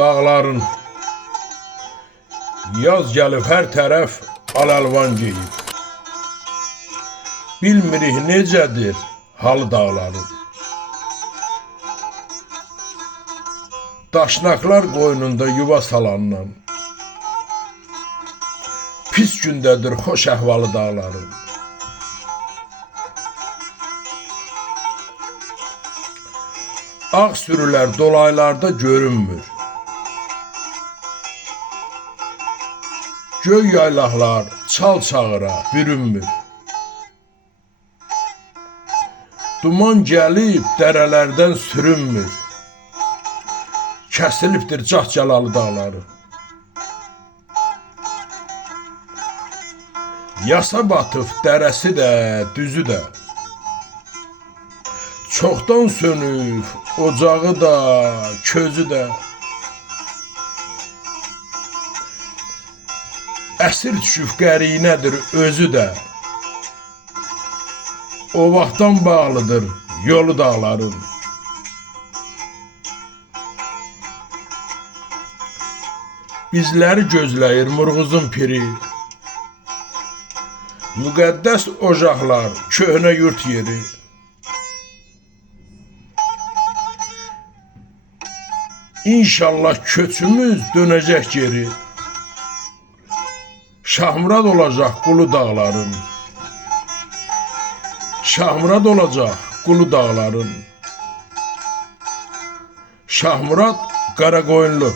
dağların. Yaz gəlib hər tərəf al-əlvan geyib. Bilmirik necədir halı dağların. Daşnaqlar qoynunda yuva salandan. Pis gündədir xoş əhvalı dağların. Ağ sürülər dolaylarda görünmür. Göy yaylaqlar çal çağıra bürünmür. Duman gəlib dərələrdən sürünmür. Kəsilibdir Cah-Cəlalı dağları. Yasa batıb dərəsi də, düzü də. Çoxdan sönüb ocağı da, közü də. Əsir düşüb qərinədir özü də. O vaxtdan bağlıdır yolu dağların. Bizləri gözləyir Murğuzun piri. Müqəddəs ocaqlar, köhnə yurt yeri. İnşallah köçümüz dönəcək geri. Şahmurad olacaq qulu dağların. Şahmurad olacaq qulu dağların. Şahmurad Qaraqoyunlu.